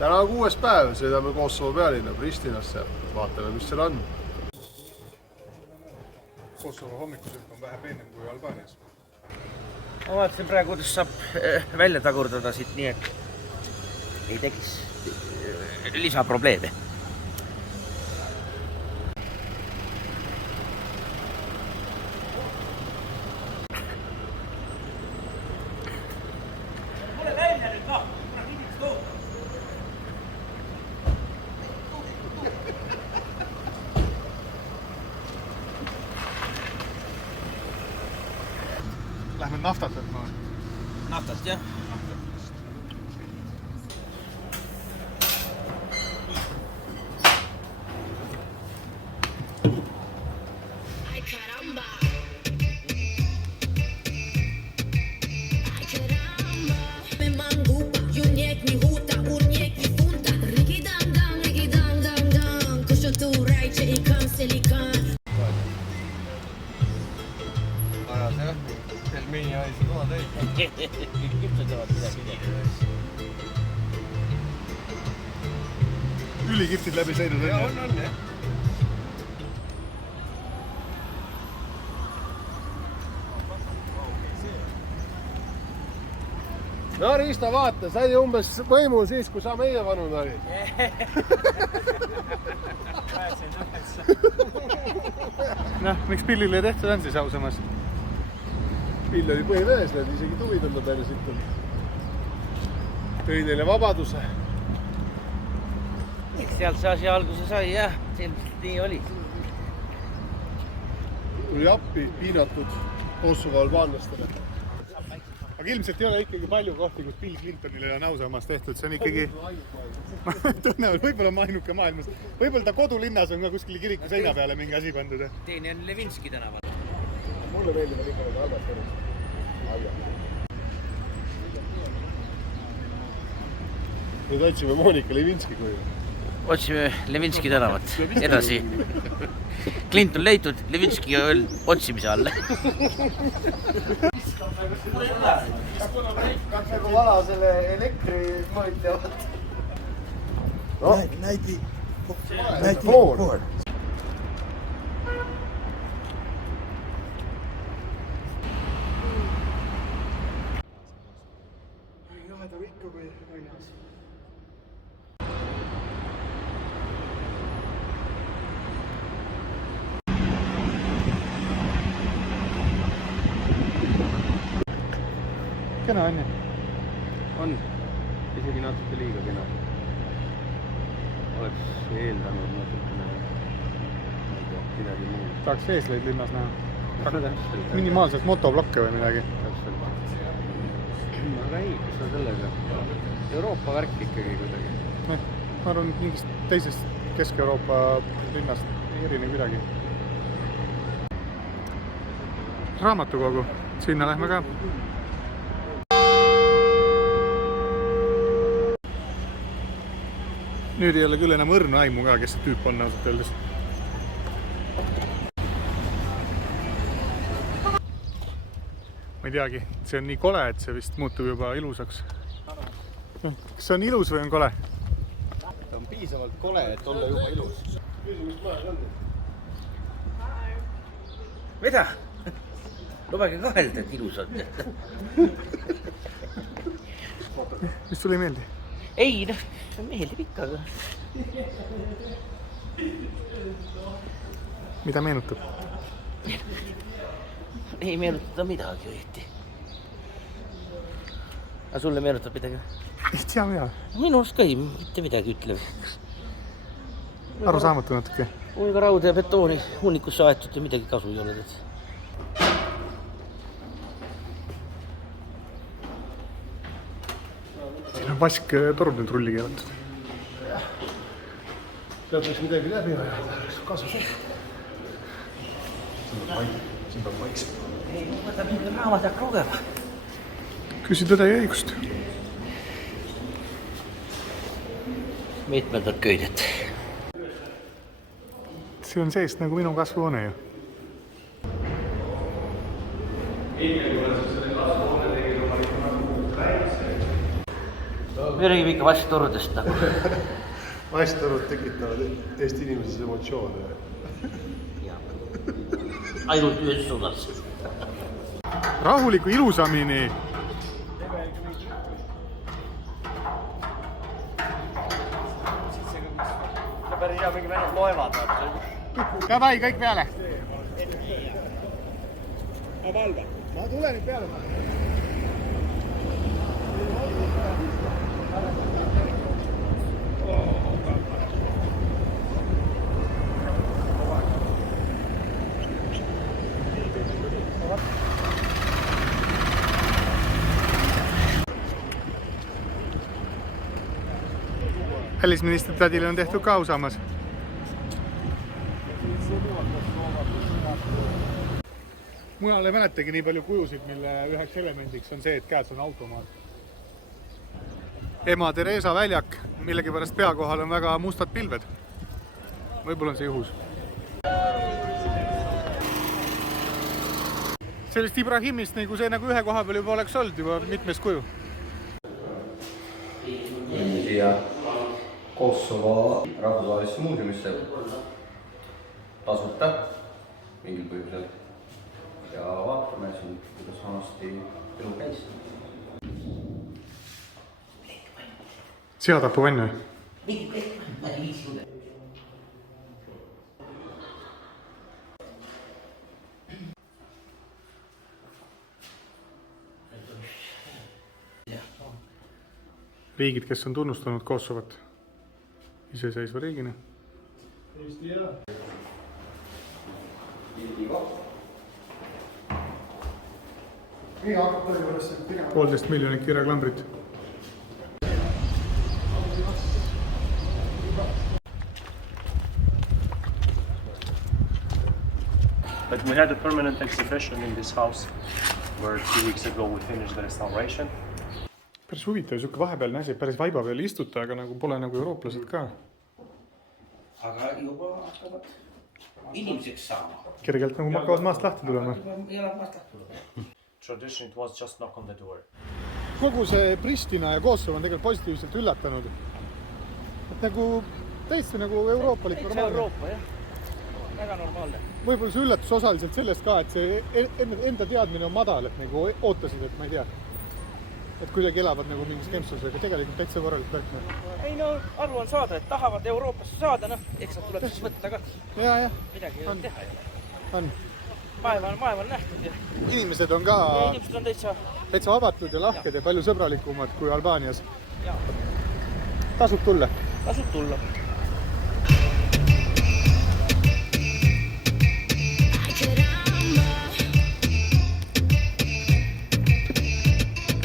Täna on 6. päev, sõidame Kosovo pealinna Pristinasse. Vaatame, mis seal on. Kosovo hommikusõit on vähe peenem kui Albaanias. Ma vaatasin praegu, kuidas saab välja tagurdada siit nii, et ei tekiks lisaprobleeme. Lähme naftat võtma. Naftast, jah? Helmini aisi koha täis. Küpsetavad midagi. Ülikihvtid läbi sõidud. Ja on, jah. No Riista, vaata, sai umbes võimul siis, kui sa meie vanune olid. Noh, miks pillile tehtud on siis ausamas? Pill oli põhimees, need isegi tuvid on ta peale siit. Tõi neile vabaduse. Sealt see asi alguse sai, jah. Nii oli. Tuli appi piinatud Kosovo albaanlastele. Aga ilmselt ei ole ikkagi palju kohti, kus Bill Clintonile on ausamas tehtud. See on ikkagi... Tõenäoliselt, võib-olla on ainuke maailmas. Võib-olla ta kodulinnas on ka kuskil kiriku seina peale mingi asi pandud. Teine on Levinski tänaval. Mulle meeldivad ikka nagu halvast verust. Nüüd otsime Monika Levinski kuju. Otsime Levinski tänavat. Edasi. Clinton leitud, Levinski on veel otsimise all. Kaks nagu vala selle elektri mõõtjavad. No, näiti Ford. Jahedam ikka kui väljas. Kena on ju? On. Isegi natuke liiga kena. Oleks eeldanud natukene midagi muud. Tahaks eesleid linnas näha. Täpselt. Minimaalselt motoblokke või midagi. Täpselt. Aga ei, kus on sellega? Euroopa värk ikkagi kuidagi. Ma arvan, mingist teisest Kesk-Euroopa linnast ei erine midagi. Raamatukogu. Sinna lähme ka. Nüüd ei ole küll enam õrnu aimu ka, kes see tüüp on ausalt öeldes. Ma ei teagi, see on nii kole, et see vist muutub juba ilusaks. Kas see on ilus või on kole? Ta on piisavalt kole, et olla juba ilus. Mida? Lubage kahelda, et ilus on. Mis sulle ei meeldi? Ei, noh, meeldib ikka. Mida meenutab? Ei meenutada midagi õieti. Aga sulle meenutab midagi? Ei tea mida. Minust ka ei, mitte midagi ütleb. Aru saamatu natuke. Mul ka rauda ja betooni hunnikusse aetud ja midagi kasu ei ole. Siin on vask torud nüüd rulli keelatud. Sealt võiks midagi läbi ajada, kasu see. Siin peab vaikselt. Ei, võta mingi raamat ja lugema. Küsi tõde ja õigust. Mitmendat köidet. See on seest nagu minu kasvuhoone ju. me räägime ikka vasttorudest nagu. Vasturud tekitavad Eesti inimeses emotsioone. Ainult ühes suunas. Rahuliku ilusamini. Päris hea mingi vennad loevad. Davai, kõik peale. Ma tulen nüüd peale. Välisminister tädile on tehtud ka ausammas. Mujal ei mäletagi nii palju kujusid, mille üheks elemendiks on see, et käes on automaat. Ema Teresa väljak, millegipärast pea kohal on väga mustad pilved. Võib-olla on see juhus. Sellest Ibrahimist nagu see nagu ühe koha peal juba oleks olnud juba mitmes kuju. Siia Kosovo rahvusvahelisse muuseumisse tasuta mingil põhjusel. Ja vaatame siin, kuidas vanasti elu käis. Seatapu vann või? Riigid, kes on tunnustanud Kosovot iseseisva riigina. Eesti ja. 1,5 miljonit kirjaklambrit. But we had a permanent exhibition in this house where 2 weeks ago we finished the restoration. Päris huvitav, siuke vahepealne asi, päris vaiba peal istuta, aga nagu pole nagu eurooplased ka. Aga juba hakkavad inimeseks saama. Kergelt nagu hakkavad maast lahti tulema. Tradition, it was just knock on the door. Kogu see Pristina ja Kosovo on tegelikult positiivselt üllatanud. Et nagu täiesti nagu euroopalik normaalne. Euroopa, jah. Väga normaalne. Võib-olla see üllatus osaliselt sellest ka, et see enda teadmine on madal, et nagu ootasid, et ma ei tea. Et kuidagi elavad nagu mingis kempsusega, tegelikult täitsa korralik värkne. Ei no, aru on saada, et tahavad Euroopasse saada, noh, eks nad tuleb siis võtta ka. Ja. Midagi ei teha ei ole. On. Maailma on nähtud ja Inimesed on ka inimesed on täitsa avatud ja lahked ja palju sõbralikumad kui Albaanias. Ja. Tasub tulla. Tasub tulla.